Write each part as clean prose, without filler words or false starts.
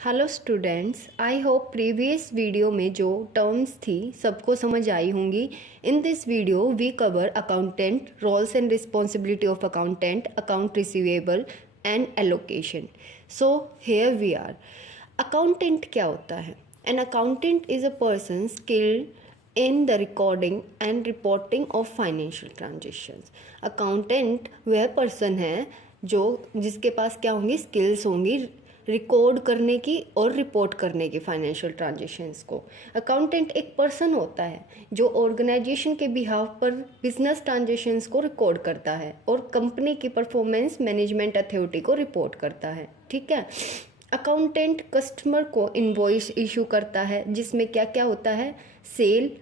Hello students, I hope previous video में जो terms थी सबको समझ आई होंगी। In this video we cover accountant, roles and responsibility of accountant, account receivable and allocation. So here we are. Accountant क्या होता है? An accountant is a person skilled in the recording and reporting of financial transactions. Accountant वह person है जो जिसके पास क्या होंगी, skills होंगी रिकॉर्ड करने की और रिपोर्ट करने की फाइनेंशियल ट्रांजेक्शन्स को। अकाउंटेंट एक पर्सन होता है जो ऑर्गेनाइजेशन के बिहाफ पर बिजनेस ट्रांजेक्शन्स को रिकॉर्ड करता है और कंपनी की परफॉर्मेंस मैनेजमेंट अथॉरिटी को रिपोर्ट करता है। ठीक है। अकाउंटेंट कस्टमर को इनवॉइस इशू करता है जिसमें क्या क्या होता है, सेल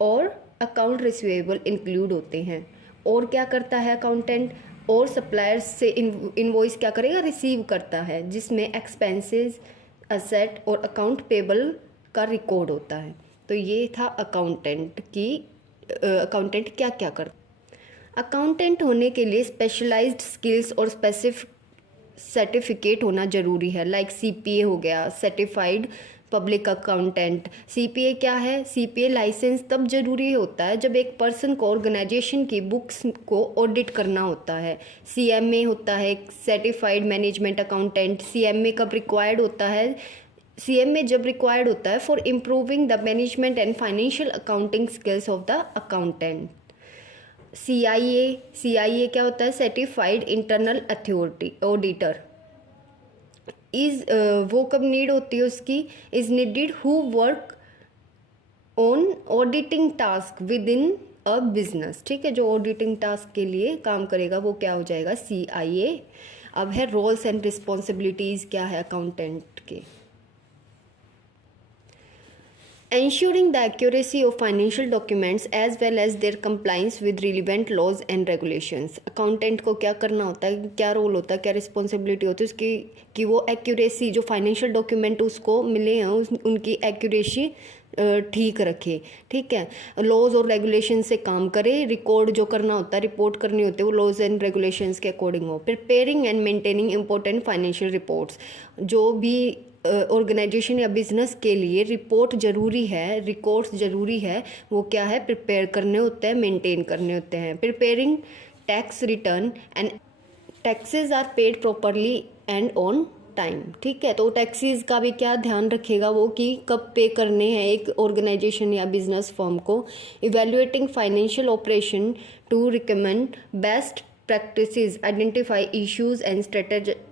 और अकाउंट रिसीवेबल इंक्लूड होते हैं। और क्या करता है अकाउंटेंट, और सप्लायर्स से इनवॉइस क्या करेगा, रिसीव करता है, जिसमें एक्सपेंसेस, असेट और अकाउंट पेबल का रिकॉर्ड होता है। तो ये था अकाउंटेंट की अकाउंटेंट क्या क्या करता। अकाउंटेंट होने के लिए स्पेशलाइज्ड स्किल्स और स्पेसिफिक सर्टिफिकेट होना जरूरी है। लाइक सीपीए हो गया, सर्टिफाइड पब्लिक अकाउंटेंट। सीपीए क्या है? सीपीए लाइसेंस तब जरूरी होता है जब एक पर्सन को ऑर्गेनाइजेशन की बुक्स को ऑडिट करना होता है। सीएमए होता है सर्टिफाइड मैनेजमेंट अकाउंटेंट। सीएमए कब रिक्वायर्ड होता है? सीएमए जब रिक्वायर्ड होता है for improving the management and financial accounting skills of the accountant. CIA क्या होता है? Certified internal authority auditor. Is वो कब नीड होती है उसकी? Is needed who work on auditing task with in a business. ठीक है, जो ऑडिटिंग टास्क के लिए काम करेगा वो क्या हो जाएगा? सीआईए। अब है रोल्स एंड रिस्पॉन्सिबिलिटीज क्या है अकाउंटेंट के। Ensuring the accuracy of financial documents as well as their compliance with relevant laws and regulations। Accountant को क्या करना होता है, क्या रोल होता है, क्या रिस्पॉन्सिबिलिटी होती है उसकी कि वो एक्यूरेसी, जो फाइनेंशियल डॉक्यूमेंट उसको मिले हैं उनकी एक्यूरेसी ठीक रखे। ठीक है, लॉज और रेगुलेशन से काम करे। रिकॉर्ड जो करना होता है, रिपोर्ट करनी होती है, वो लॉज एंड रेगुलेशंस के अकॉर्डिंग हो। Preparing and maintaining important financial reports. जो भी ऑर्गेनाइजेशन या बिजनेस के लिए रिपोर्ट जरूरी है, रिकॉर्ड्स जरूरी है, वो क्या है? प्रिपेयर करने होते हैं, मेंटेन करने होते हैं। Preparing tax return and taxes are paid properly and on time. ठीक है, तो टैक्सेस का भी क्या ध्यान रखेगा वो कि कब पे करने हैं एक ऑर्गेनाइजेशन या बिजनेस फर्म को। Evaluating financial operation to recommend best practices, identify issues and strategize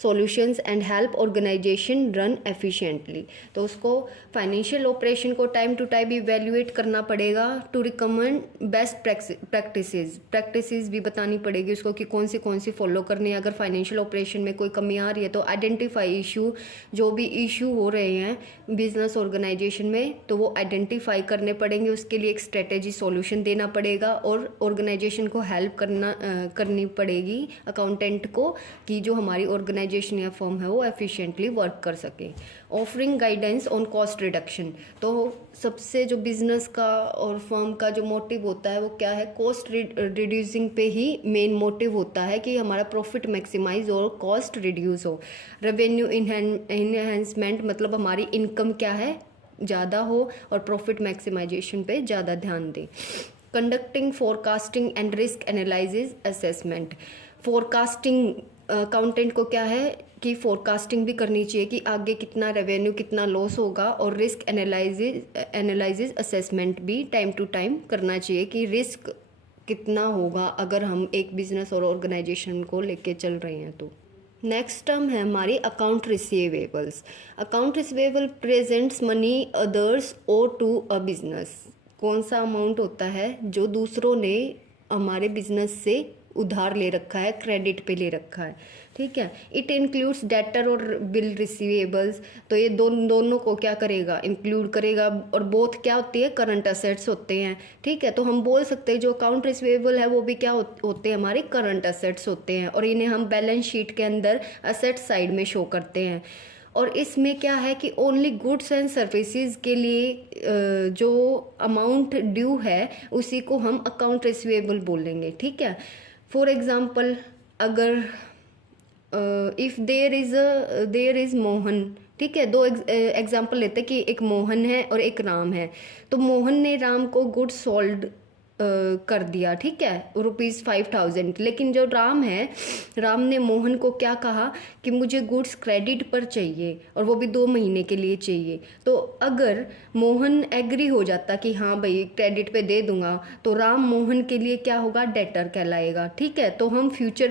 solutions and help organization run efficiently। तो उसको फाइनेंशियल ऑपरेशन को टाइम टू टाइम इवेल्युएट करना पड़ेगा। टू रिकमेंड बेस्ट प्रैक्टिसेस भी बतानी पड़ेगी उसको कि कौन सी फॉलो करनी है। अगर फाइनेंशियल ऑपरेशन में कोई कमी आ रही है तो आइडेंटिफाई इशू, जो भी इशू हो रहे हैं बिजनेस ऑर्गेनाइजेशन में तो वो आइडेंटिफाई करने पड़ेंगे। उसके लिए एक स्ट्रेटेजी सॉल्यूशन देना पड़ेगा और ऑर्गेनाइजेशन को हेल्प करनी पड़ेगी अकाउंटेंट को कि जो हमारी ऑर्गेनाइजेशन या फर्म है वो एफिशिएंटली वर्क कर सके। Offering guidance on cost reduction. तो सबसे जो बिजनेस का और फर्म का जो मोटिव होता है वो क्या है? कॉस्ट रिड्यूसिंग पे ही मेन मोटिव होता है कि हमारा प्रॉफिट मैक्सिमाइज और कॉस्ट रिड्यूस हो। रेवेन्यू इन्हेंसमेंट मतलब हमारी इनकम क्या है, ज़्यादा हो और प्रॉफिट मैक्सिमाइजेशन पे ज़्यादा ध्यान दें। Conducting forecasting and risk analysis assessment. Forecasting accountant को क्या है कि फोरकास्टिंग भी करनी चाहिए कि आगे कितना रेवेन्यू, कितना लॉस होगा, और रिस्क एनालिसिस असेसमेंट भी टाइम टू टाइम करना चाहिए कि रिस्क कितना होगा अगर हम एक बिजनेस और ऑर्गेनाइजेशन को लेके चल रहे हैं तो। नेक्स्ट टर्म है हमारी account receivables. Account receivable presents money others और टू अ बिजनेस। कौन सा अमाउंट होता है जो दूसरों ने हमारे बिजनेस से उधार ले रखा है, क्रेडिट पे ले रखा है। ठीक है, इट इंक्लूड्स डेटर और बिल रिसीवेबल्स। तो ये दोनों को क्या करेगा? इंक्लूड करेगा। और बोथ क्या होती है? करंट असेट्स होते हैं। ठीक है, तो हम बोल सकते हैं जो अकाउंट रिसीवेबल है वो भी क्या होते हैं? हमारे करंट असेट्स होते हैं और इन्हें हम बैलेंस शीट के अंदर असेट साइड में शो करते हैं। और इसमें क्या है कि ओनली गुड्स एंड सर्विसेज के लिए जो अमाउंट ड्यू है उसी को हम अकाउंट रिसीवेबल बोलेंगे। ठीक है, फॉर एग्जाम्पल अगर इफ़ देयर इज़ मोहन, ठीक है, दो एग्जाम्पल लेते हैं कि एक मोहन है और एक राम है। तो मोहन ने राम को गुड्स सोल्ड कर दिया, ठीक है, ₹5000। लेकिन जो राम है, राम ने मोहन को क्या कहा कि मुझे गुड्स क्रेडिट पर चाहिए और वो भी 2 महीने के लिए चाहिए। तो अगर मोहन एग्री हो जाता कि हाँ भाई क्रेडिट पे दे दूंगा, तो राम मोहन के लिए क्या होगा, डेटर कहलाएगा, ठीक है। तो हम फ्यूचर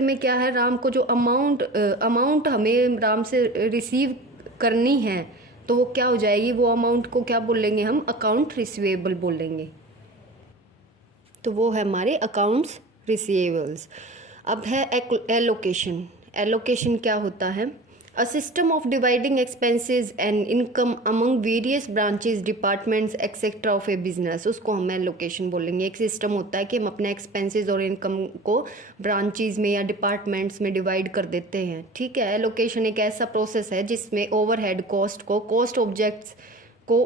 में क्या है, राम को जो अमाउंट हमें राम से रिसीव करनी है, तो वो क्या हो जाएगी, वो अमाउंट को क्या बोलेंगे हम, अकाउंट रिसीवेबल बोलेंगे। तो वो है हमारे अकाउंट्स रिसीवेबल्स। अब है एलोकेशन। एलोकेशन क्या होता है, a system of dividing expenses and income among various branches departments etcetera of A business, उसको हम एलोकेशन बोलेंगे। एक सिस्टम होता है कि हम अपने एक्सपेंसेस और इनकम को ब्रांचेस में या डिपार्टमेंट्स में डिवाइड कर देते हैं, ठीक है। एलोकेशन एक ऐसा प्रोसेस है जिसमें ओवरहेड कॉस्ट को कॉस्ट ऑब्जेक्ट्स को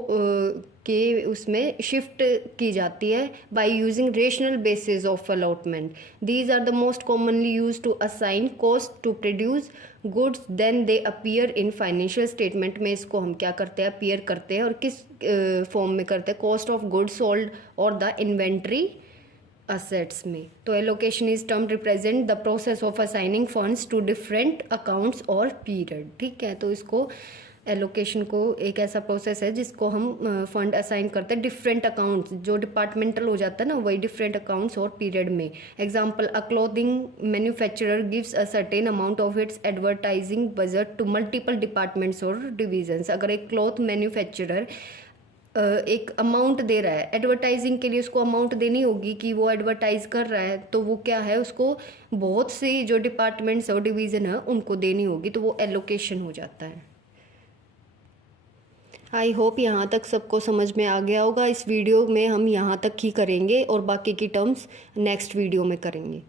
के उसमें शिफ्ट की जाती है by using rational basis of allotment. These are the most commonly use to assign cost to produce goods then they appear in financial statement में इसको हम क्या करते हैं, अपीयर करते हैं। और किस फॉर्म में करते हैं, कॉस्ट ऑफ गुड्स सोल्ड और द इन्वेंट्री असेट्स में। तो allocation is term represent the process of assigning funds to different accounts और पीरियड, ठीक है। तो इसको एलोकेशन को एक ऐसा प्रोसेस है जिसको हम फंड असाइन करते हैं डिफरेंट अकाउंट्स, जो डिपार्टमेंटल हो जाता है ना, वही डिफरेंट अकाउंट्स और पीरियड में। Example, a clothing manufacturer gives a certain amount of its advertising budget to multiple departments और डिविजन्स। अगर एक क्लॉथ मैन्युफैक्चरर एक अमाउंट दे रहा है एडवर्टाइजिंग के लिए, उसको अमाउंट देनी होगी कि वो एडवर्टाइज कर रहा है, तो वो क्या है, उसको बहुत सी जो डिपार्टमेंट्स और डिवीज़न है उनको देनी होगी, तो वो एलोकेशन हो जाता है। आई होप यहाँ तक सबको समझ में आ गया होगा। इस वीडियो में हम यहाँ तक ही करेंगे और बाकी की टर्म्स नेक्स्ट वीडियो में करेंगे।